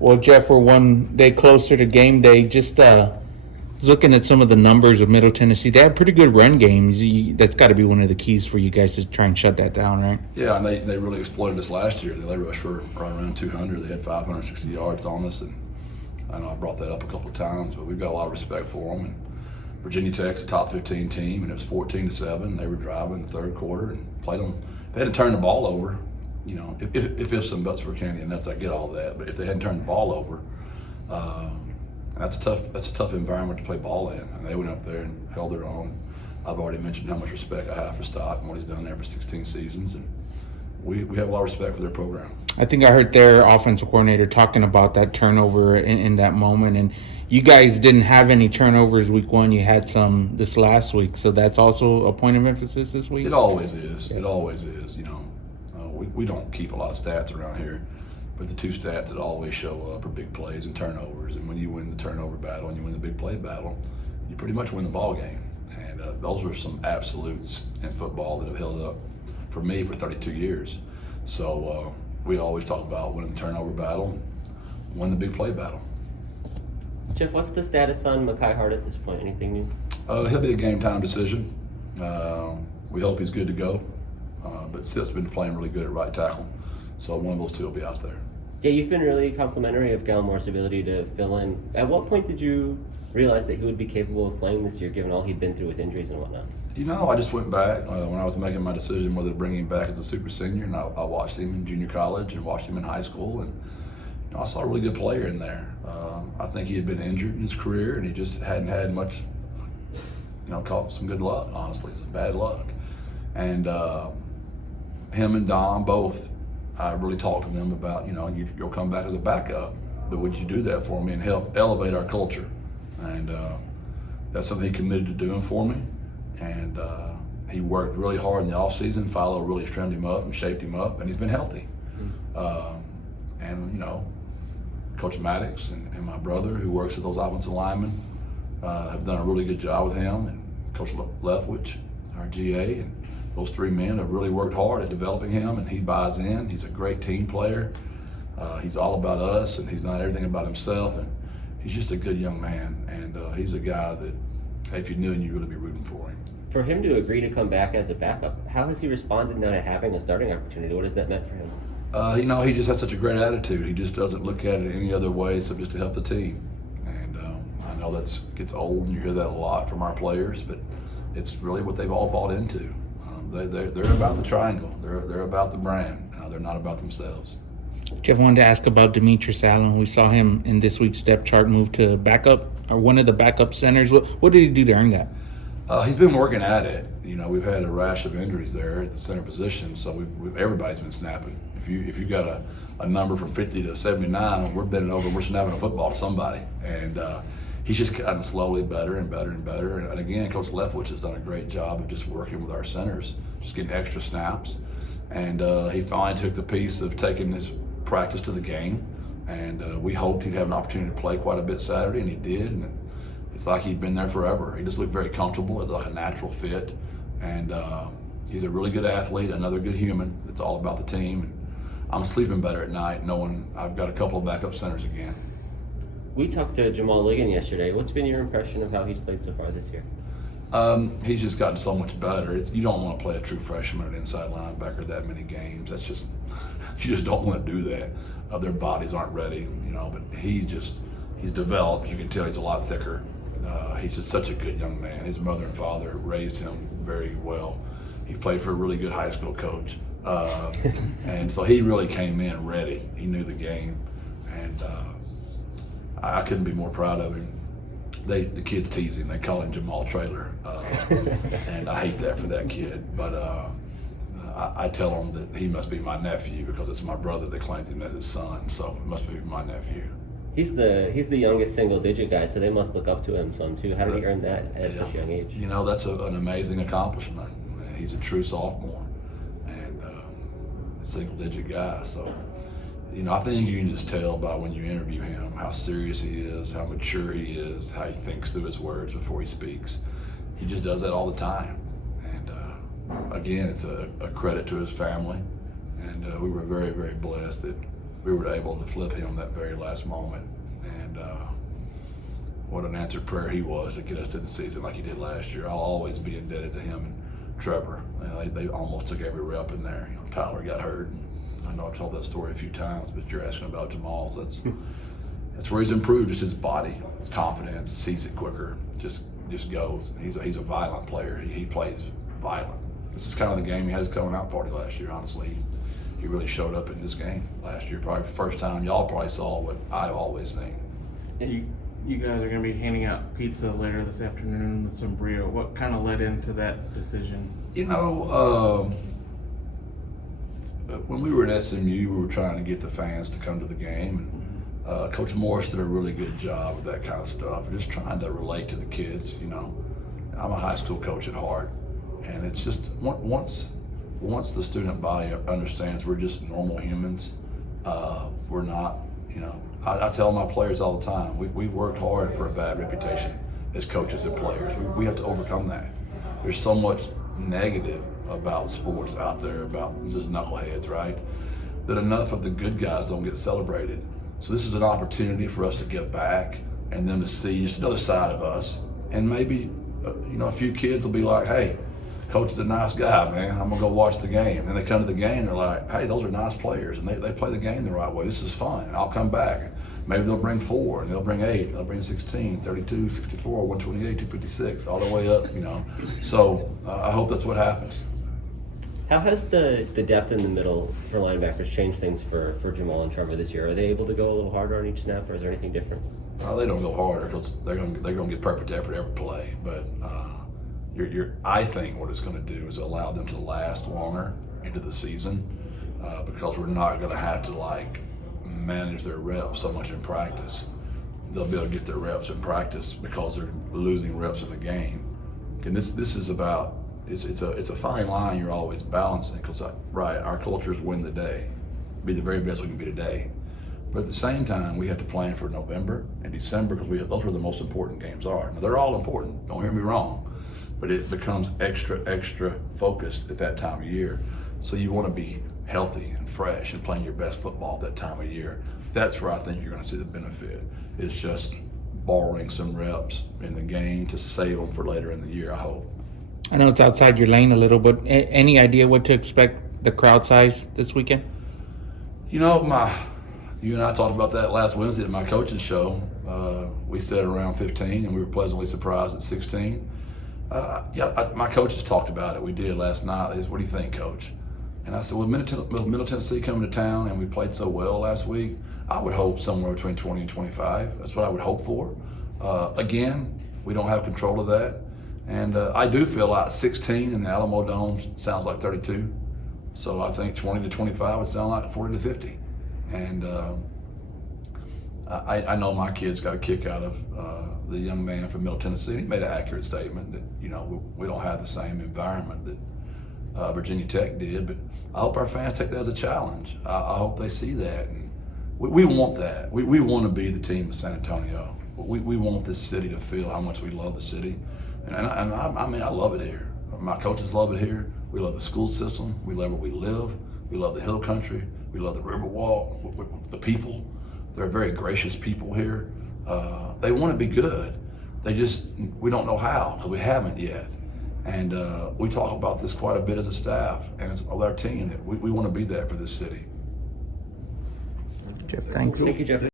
Well, Jeff, we're one day closer to game day. Just looking at some of the numbers of Middle Tennessee, they have pretty good run games. That's got to be one of the keys for you guys to try and shut that down, right? Yeah, and they really exploited us last year. They rushed for right around 200. They had 560 yards on us, and I know I brought that up a couple of times, but we've got a lot of respect for them. And Virginia Tech's a top 15 team, and it was 14-7. They were driving in the third quarter and played them. They had to turn the ball over. You know, if ifs and buts were candy and nuts, I get all that. But if they hadn't turned the ball over, that's a tough environment to play ball in. And they went up there and held their own. I've already mentioned how much respect I have for Stott and what he's done there for 16 seasons, and we have a lot of respect for their program. I think I heard their offensive coordinator talking about that turnover in that moment, and you guys didn't have any turnovers week one. You had some this last week, so that's also a point of emphasis this week? It always is. It always is, you know. We don't keep a lot of stats around here, but the two stats that always show up are big plays and turnovers. And when you win the turnover battle and you win the big play battle, you pretty much win the ball game. And those are some absolutes in football that have held up for me for 32 years. So we always talk about winning the turnover battle, win the big play battle. Jeff, what's the status on Mekhi Hart at this point? Anything new? He'll be a game time decision. We hope he's good to go. But Sip's been playing really good at right tackle, so one of those two will be out there. Yeah, you've been really complimentary of Gallimore's ability to fill in. At what point did you realize that he would be capable of playing this year, given all he'd been through with injuries and whatnot? You know, I just went back when I was making my decision whether to bring him back as a super senior, and I watched him in junior college and watched him in high school, and you know, I saw a really good player in there. I think he had been injured in his career, and he just hadn't had much, you know, caught some good luck, honestly, some bad luck. And him and Dom both, I really talked to them about, you know, you'll come back as a backup, but would you do that for me and help elevate our culture? And that's something he committed to doing for me. And he worked really hard in the offseason. Philo really trimmed him up and shaped him up, and he's been healthy. And, you know, Coach Maddox and my brother, who works with those offensive linemen, have done a really good job with him, and Coach Leftwich, our GA, and those three men have really worked hard at developing him, and he buys in. He's a great team player. He's all about us, and he's not everything about himself, and he's just a good young man, and he's a guy that, hey, if you knew him, you'd really be rooting for him. For him to agree to come back as a backup, how has he responded now to having a starting opportunity? What has that meant for him? You know, he just has such a great attitude. He just doesn't look at it any other way except just to help the team. And I know that gets old, and you hear that a lot from our players, but it's really what they've all bought into. They're about the triangle. They're about the brand. They're not about themselves. Jeff, wanted to ask about Demetrius Allen. We saw him in this week's depth chart move to backup, or one of the backup centers. What did he do to earn that? He's been working at it. You know, we've had a rash of injuries there at the center position, so everybody's been snapping. If you got a number from 50 to 79, we're bending over, we're snapping a football to somebody. And he's just gotten slowly better and better and better. And again, Coach Leftwich has done a great job of just working with our centers, just getting extra snaps. And he finally took the piece of taking his practice to the game. And we hoped he'd have an opportunity to play quite a bit Saturday, and he did. And it's like he'd been there forever. He just looked very comfortable. It looked like a natural fit. And he's a really good athlete, another good human. It's all about the team. And I'm sleeping better at night knowing I've got a couple of backup centers again. We talked to Jamal Ligon yesterday. What's been your impression of how he's played so far this year? He's just gotten so much better. You don't want to play a true freshman at inside linebacker that many games. That's just, you just don't want to do that. Their bodies aren't ready, you know, but he's developed. You can tell he's a lot thicker. He's just such a good young man. His mother and father raised him very well. He played for a really good high school coach. And so he really came in ready. He knew the game. And I couldn't be more proud of him. The kids tease him. They call him Jamal Traylor. And I hate that for that kid. But I tell him that he must be my nephew because it's my brother that claims him as his son. So it must be my nephew. He's the youngest single-digit guy, so they must look up to him some too. How did he earn that at such a young age? You know, that's an amazing accomplishment. He's a true sophomore and a single-digit guy. So, you know, I think you can just tell by when you interview him how serious he is, how mature he is, how he thinks through his words before he speaks. He just does that all the time. And again, it's a credit to his family. And we were very, very blessed that we were able to flip him that very last moment. And what an answered prayer he was to get us to the season like he did last year. I'll always be indebted to him and Trevor. They almost took every rep in there. Tyler got hurt. I know I've told that story a few times, but you're asking about Jamal. So that's where he's improved. Just his body, his confidence, sees it quicker, just goes. He's a violent player. He plays violent. This is kind of the game he had his coming out party last year. Honestly, he really showed up in this game last year. Probably the first time y'all probably saw what I've always seen. You guys are going to be handing out pizza later this afternoon with some burrito. What kind of led into that decision? When we were at SMU, we were trying to get the fans to come to the game. And Coach Morris did a really good job with that kind of stuff, just trying to relate to the kids. I'm a high school coach at heart, and it's just once the student body understands we're just normal humans, we're not. I tell my players all the time, we've worked hard for a bad reputation as coaches and players. We have to overcome that. There's so much negative about sports out there, about just knuckleheads, right? That enough of the good guys don't get celebrated. So this is an opportunity for us to give back and them to see just another side of us. And maybe, a few kids will be like, hey, Coach is a nice guy, man. I'm gonna go watch the game. And then they come to the game, they're like, hey, those are nice players, and they play the game the right way. This is fun, and I'll come back. Maybe they'll bring 4, and they'll bring 8, they'll bring 16, 32, 64, 128, 256, all the way up, So I hope that's what happens. How has the depth in the middle for linebackers changed things for Jamal and Trevor this year? Are they able to go a little harder on each snap, or is there anything different? They don't go harder because they're gonna get perfect effort every play. But I think what it's going to do is allow them to last longer into the season because we're not going to have to manage their reps so much in practice. They'll be able to get their reps in practice because they're losing reps in the game. And this is about it's a fine line you're always balancing because our cultures win the day, be the very best we can be today. But at the same time, we have to plan for November and December because those are the most important games are. Now, they're all important. Don't hear me wrong. But it becomes extra focused at that time of year. So you want to be healthy and fresh and playing your best football at that time of year. That's where I think you're going to see the benefit. It's just borrowing some reps in the game to save them for later in the year, I hope. I know it's outside your lane a little, but any idea what to expect the crowd size this weekend? You and I talked about that last Wednesday at my coaching show. We said around 15, and we were pleasantly surprised at 16. My coaches talked about it. We did last night. They said, what do you think, Coach? And I said, with Middle Tennessee coming to town and we played so well last week, I would hope somewhere between 20 and 25. That's what I would hope for. Again, we don't have control of that. And I do feel like 16 in the Alamo Dome sounds like 32. So I think 20 to 25 would sound like 40 to 50. And I know my kids got a kick out of the young man from Middle Tennessee. He made an accurate statement that we don't have the same environment that Virginia Tech did, but I hope our fans take that as a challenge. I hope they see that, and we want that. We want to be the team of San Antonio. We want this city to feel how much we love the city, and I love it here. My coaches love it here. We love the school system. We love where we live. We love the hill country. We love the Riverwalk. The people. They're very gracious people here. They want to be good. We don't know how because we haven't yet. And we talk about this quite a bit as a staff and as our team that we want to be that for this city. Jeff, thanks. Thank you, Jeff.